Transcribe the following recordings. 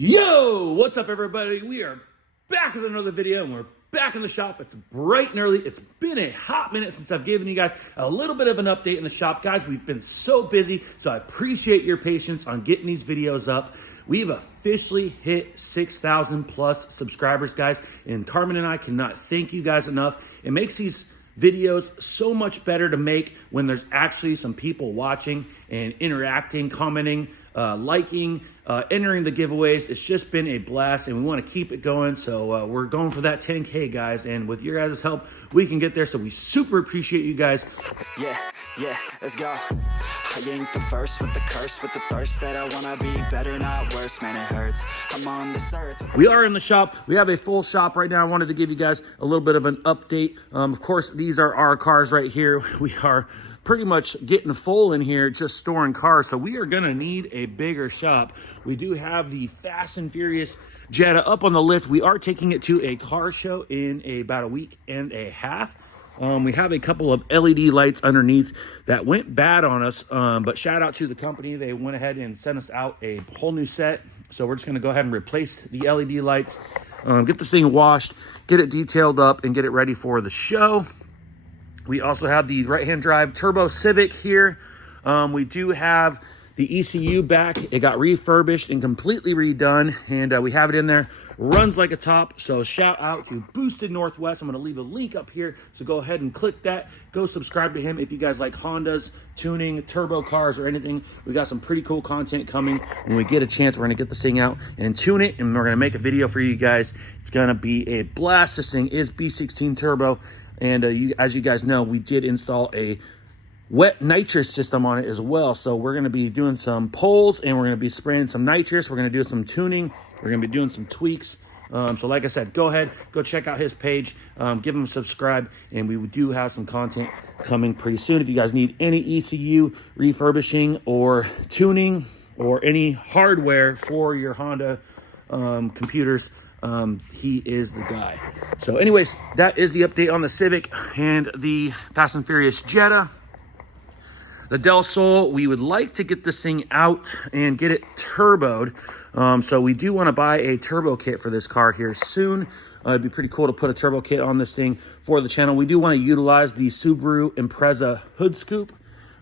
Yo, what's up everybody? We are back with another video and we're back in the shop. It's bright and early. It's been a hot minute since I've given you guys a little bit of an update in the shop. Guys, we've been so busy, so I appreciate your patience on getting these videos up. We've officially hit 6,000 plus subscribers, guys, and Karmen and I cannot thank you guys enough. It makes these videos so much better to make when there's actually some people watching and interacting, commenting, liking, entering the giveaways. It's just been a blast and we want to keep it going. So we're going for that 10K, guys, and with your guys' help we can get there. So we super appreciate you guys. Yeah, let's go. I ain't the first with the curse, with the thirst that I wanna be better, not worse. Man, it hurts. I'm on this earth. We are in the shop. We have a full shop right now. I wanted to give you guys a little bit of an update. Of course, these are our cars right here. We are pretty much getting full in here, just storing cars. So we are gonna need a bigger shop. We do have the Fast and Furious Jetta up on the lift. We are taking it to a car show in about a week and a half. We have a couple of LED lights underneath that went bad on us, but shout out to the company. They went ahead and sent us out a whole new set. So we're just gonna go ahead and replace the LED lights, get this thing washed, get it detailed up, and get it ready for the show. We also have the right-hand drive turbo Civic here. We do have the ECU back. It got refurbished and completely redone, and we have it in there. Runs like a top. So shout out to Boosted Northwest. I'm going to leave a link up here, so go ahead and click that. Go subscribe to him if you guys like Hondas, tuning, turbo cars, or anything. We got some pretty cool content coming. When we get a chance, we're going to get this thing out and tune it, and we're going to make a video for you guys. It's going to be a blast. This thing is B16 turbo, and as you guys know, we did install a wet nitrous system on it as well. So we're going to be doing some pulls, and we're going to be spraying some nitrous. We're going to do some tuning. We're going to be doing some tweaks. So like I said, go ahead, go check out his page, give him a subscribe, and we do have some content coming pretty soon. If you guys need any ECU refurbishing or tuning or any hardware for your Honda computers, he is the guy. So anyways, that is the update on the Civic and the Fast and Furious Jetta. The Del Sol, we would like to get this thing out and get it turboed. So we do want to buy a turbo kit for this car here soon. It'd be pretty cool to put a turbo kit on this thing for the channel. We do want to utilize the Subaru Impreza hood scoop.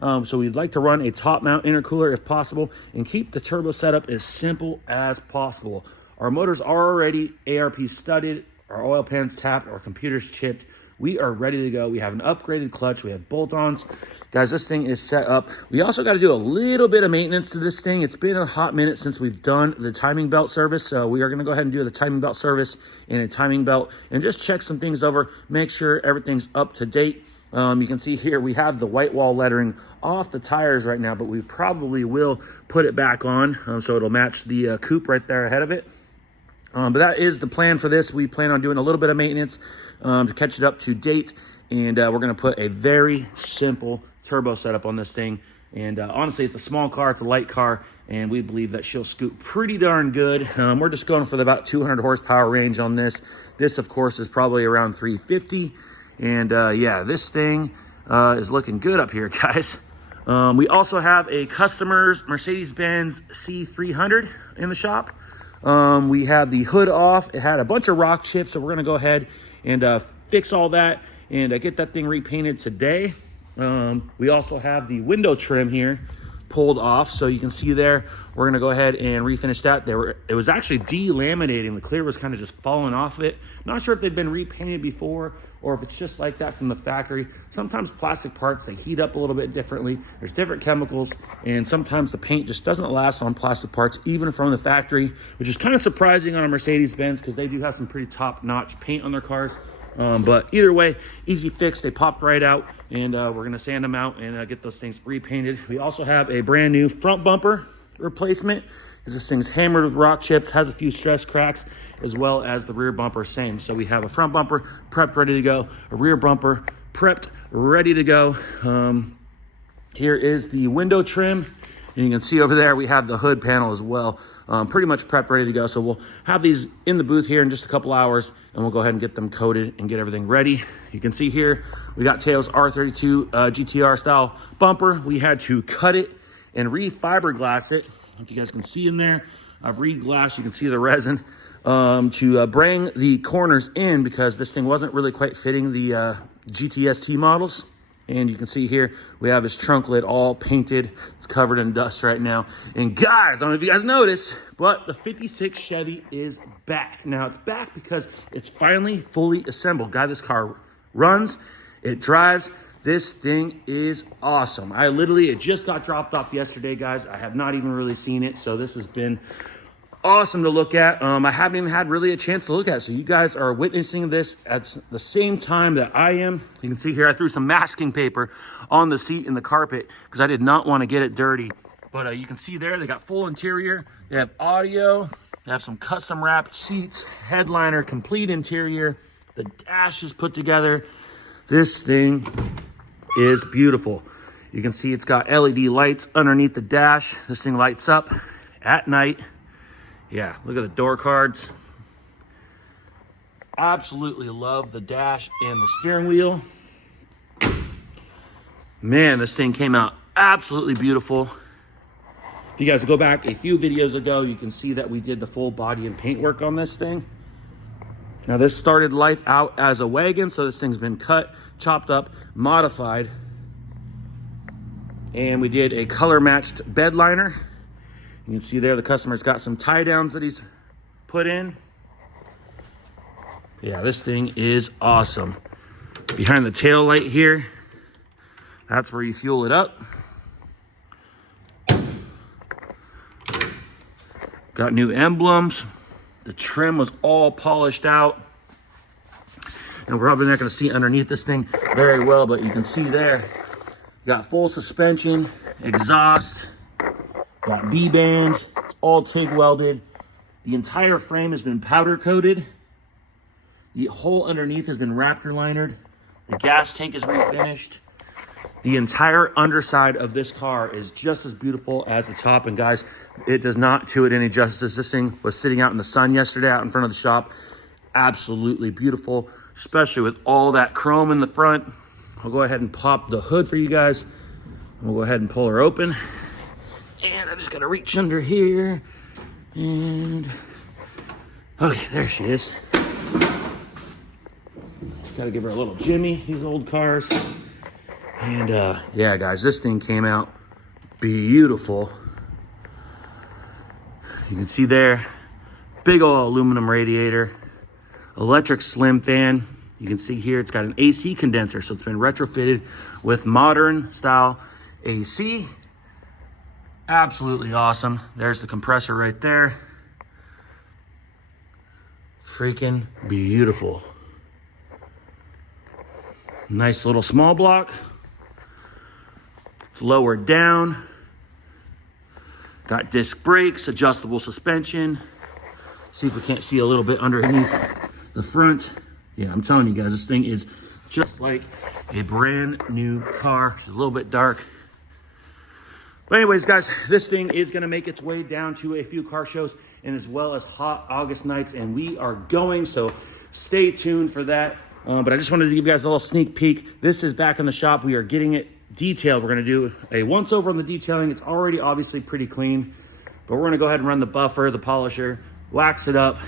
So we'd like to run a top mount intercooler if possible and keep the turbo setup as simple as possible. Our motors are already ARP studded, our oil pans tapped, our computers chipped. We are ready to go. We have an upgraded clutch. We have bolt-ons. Guys, this thing is set up. We also got to do a little bit of maintenance to this thing. It's been a hot minute since we've done the timing belt service. So we are going to go ahead and do the timing belt service and a timing belt and just check some things over. Make sure everything's up to date. You can see here we have the white wall lettering off the tires right now, but we probably will put it back on so it'll match the coupe right there ahead of it. But that is the plan for this. We plan on doing a little bit of maintenance to catch it up to date. And we're going to put a very simple turbo setup on this thing. And honestly, it's a small car. It's a light car. And we believe that she'll scoot pretty darn good. We're just going for about 200 horsepower range on this. This, of course, is probably around 350. And yeah, this thing is looking good up here, guys. We also have a customer's Mercedes-Benz C300 in the shop. We have the hood off. It had a bunch of rock chips, so we're going to go ahead and fix all that and get that thing repainted today. We also have the window trim here pulled off, so you can see there. We're going to go ahead and refinish that. It was actually delaminating. The clear was kind of just falling off of it. Not sure if they've been repainted before or if it's just like that from the factory. Sometimes plastic parts, they heat up a little bit differently. There's different chemicals, and sometimes the paint just doesn't last on plastic parts, even from the factory, which is kind of surprising on a Mercedes-Benz because they do have some pretty top-notch paint on their cars. But either way, easy fix. They popped right out, and we're going to sand them out and get those things repainted. We also have a brand new front bumper replacement because this thing's hammered with rock chips, has a few stress cracks, as well as the rear bumper same. So we have a front bumper prepped, ready to go, a rear bumper prepped, ready to go. Here is the window trim, and you can see over there we have the hood panel as well. Pretty much prepped, ready to go. So we'll have these in the booth here in just a couple hours, and we'll go ahead and get them coated and get everything ready. You can see here we got Teo'S R32 GTR style bumper. We had to cut it and re-fiberglass it. If you guys can see in there, I've re-glassed, you can see the resin, to bring the corners in because this thing wasn't really quite fitting the GTST models. And you can see here, we have this trunk lid all painted. It's covered in dust right now. And guys, I don't know if you guys noticed, but the 56 Chevy is back. Now it's back because it's finally fully assembled. Guys, this car runs, it drives. This thing is awesome. It just got dropped off yesterday, guys. I have not even really seen it. So this has been awesome to look at. I haven't even had really a chance to look at it. So you guys are witnessing this at the same time that I am. You can see here, I threw some masking paper on the seat and the carpet because I did not want to get it dirty. But you can see there, they got full interior. They have audio. They have some custom wrapped seats, headliner, complete interior. The dash is put together. This thing is beautiful. You can see it's got LED lights underneath the dash. This thing lights up at night. Yeah, look at the door cards. Absolutely love the dash and the steering wheel. Man, this thing came out absolutely beautiful. If you guys go back a few videos ago, you can see that we did the full body and paint work on this thing. Now this started life out as a wagon, so this thing's been cut, chopped up, modified. And we did a color matched bed liner. You can see there the customer's got some tie downs that he's put in. Yeah, this thing is awesome. Behind the tail light here, that's where you fuel it up. Got new emblems. The trim was all polished out. And we're probably not going to see underneath this thing very well, but you can see there, you got full suspension, exhaust, got V-band, it's all TIG welded. The entire frame has been powder coated. The whole underneath has been Raptor linered. The gas tank is refinished. The entire underside of this car is just as beautiful as the top. And guys, it does not do it any justice. This thing was sitting out in the sun yesterday out in front of the shop. Absolutely beautiful, especially with all that chrome in the front. I'll go ahead and pop the hood for you guys. We'll go ahead and pull her open. And I just gotta reach under here. And okay, there she is. Gotta give her a little Jimmy, these old cars. And yeah, guys, this thing came out beautiful. You can see there, big old aluminum radiator, electric slim fan. You can see here, it's got an AC condenser, so it's been retrofitted with modern style AC. Absolutely awesome. There's the compressor right there. Freaking beautiful. Nice little small block. It's lowered down. Got disc brakes, adjustable suspension. See if we can't see a little bit underneath the front. Yeah, I'm telling you guys, this thing is just like a brand new car. It's a little bit dark. But anyways, guys, this thing is going to make its way down to a few car shows and as well as hot August nights. And we are going, so stay tuned for that. But I just wanted to give you guys a little sneak peek. This is back in the shop. We are getting it detailed. We're going to do a once over on the detailing. It's already obviously pretty clean, but we're going to go ahead and run the buffer, the polisher, wax it up,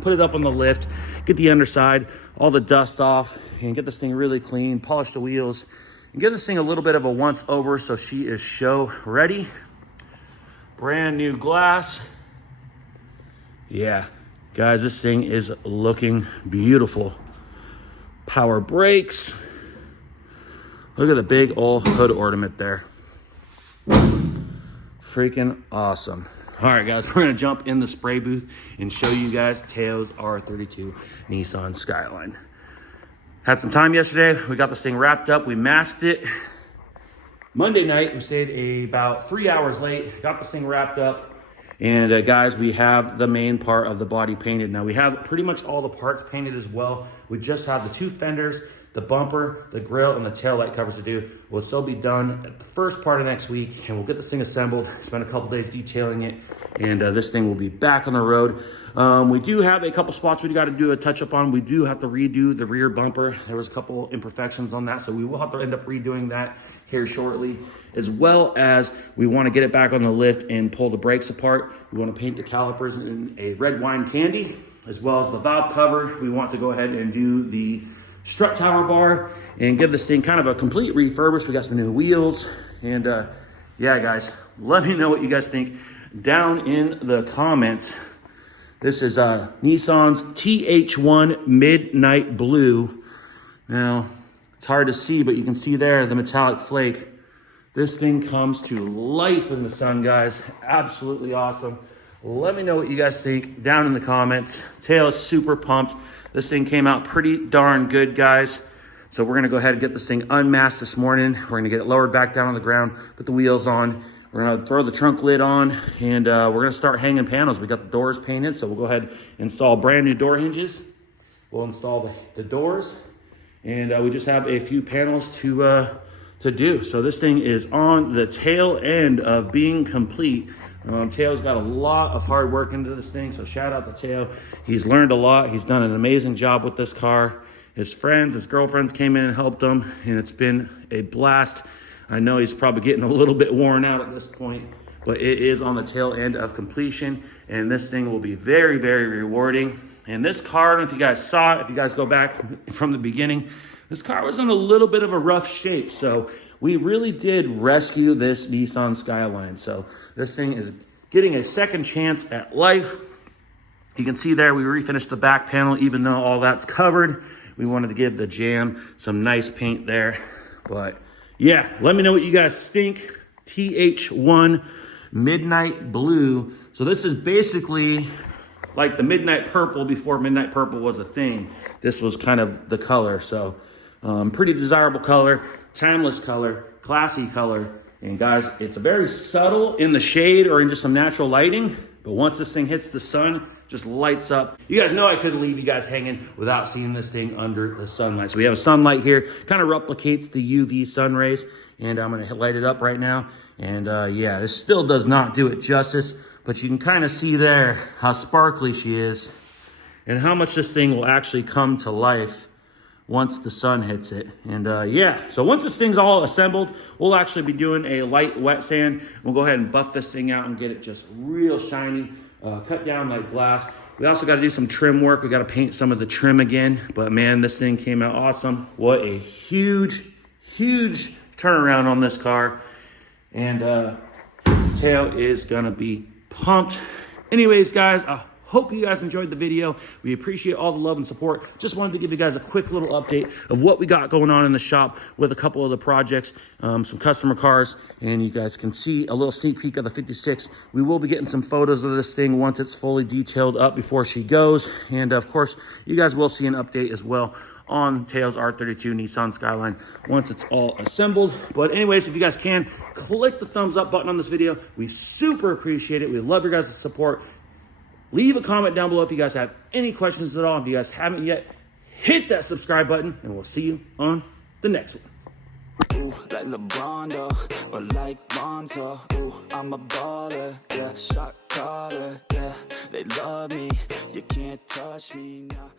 put it up on the lift, get the underside, all the dust off, and get this thing really clean, polish the wheels, and give this thing a little bit of a once over so she is show ready. Brand new glass. Yeah, guys, this thing is looking beautiful. Power brakes. Look at the big old hood ornament there. Freaking awesome. All right, guys, we're gonna jump in the spray booth and show you guys Teo'S R32 Nissan Skyline. Had some time yesterday. We got this thing wrapped up. We masked it. Monday night, we stayed about 3 hours late. Got this thing wrapped up. And guys, we have the main part of the body painted. Now we have pretty much all the parts painted as well. We just have the two fenders, The bumper, the grill, and the tail light covers to do will still be done at the first part of next week, and we'll get this thing assembled, spend a couple days detailing it, and this thing will be back on the road. We do have a couple spots we got to do a touch up on. We do have to redo the rear bumper. There was a couple imperfections on that, so we will have to end up redoing that here shortly, as well as we want to get it back on the lift and pull the brakes apart. We want to paint the calipers in a red wine candy, as well as the valve cover. We want to go ahead and do the strut tower bar and give this thing kind of a complete refurbish. We got some new wheels, and yeah, guys, let me know what you guys think down in the comments. This is Nissan's TH1 Midnight Blue. Now, it's hard to see, but you can see there the metallic flake. This thing comes to life in the sun, guys. Absolutely awesome. Let me know what you guys think down in the comments. Teo'S super pumped. This thing came out pretty darn good, guys. So we're gonna go ahead and get this thing unmasked this morning. We're gonna get it lowered back down on the ground, put the wheels on. We're gonna throw the trunk lid on, and we're gonna start hanging panels. We got the doors painted, so we'll go ahead and install brand new door hinges. We'll install the doors, and we just have a few panels to do. So this thing is on the tail end of being complete. Teo'S got a lot of hard work into this thing, so shout out to Teo. He's learned a lot. He's done an amazing job with this car. His friends, his girlfriends came in and helped him, and it's been a blast. I know he's probably getting a little bit worn out at this point, but it is on the tail end of completion, and this thing will be very, very rewarding. And this car, I don't know if you guys saw it, if you guys go back from the beginning, this car was in a little bit of a rough shape, so we really did rescue this Nissan Skyline. So this thing is getting a second chance at life. You can see there we refinished the back panel, even though all that's covered. We wanted to give the Jam some nice paint there. But yeah, let me know what you guys think. TH1 Midnight Blue. So this is basically like the Midnight Purple before Midnight Purple was a thing. This was kind of the color. So pretty desirable color. Timeless color, classy color, and guys, it's very subtle in the shade or in just some natural lighting, but once this thing hits the sun, just lights up. You guys know I couldn't leave you guys hanging without seeing this thing under the sunlight. So we have a sunlight here, kind of replicates the UV sun rays, and I'm gonna light it up right now. And yeah, this still does not do it justice, but you can kind of see there how sparkly she is and how much this thing will actually come to life once the sun hits it. And yeah, so once this thing's all assembled, we'll actually be doing a light wet sand. We'll go ahead and buff this thing out and get it just real shiny, cut down like glass. We also got to do some trim work. We got to paint some of the trim again, but man, this thing came out awesome. What a huge turnaround on this car. And Teo is gonna be pumped. Anyways, guys, hope you guys enjoyed the video. We appreciate all the love and support. Just wanted to give you guys a quick little update of what we got going on in the shop with a couple of the projects, some customer cars, and you guys can see a little sneak peek of the 56. We will be getting some photos of this thing once it's fully detailed up before she goes. And of course, you guys will see an update as well on Teo'S R32 Nissan Skyline once it's all assembled. But anyways, if you guys can, click the thumbs up button on this video. We super appreciate it. We love your guys' support. Leave a comment down below if you guys have any questions at all. If you guys haven't yet, hit that subscribe button, and we'll see you on the next one. Ooh, like LeBron, or like Lonzo. Ooh, I'm a baller, yeah, shot caller, yeah. They love me, you can't touch me now.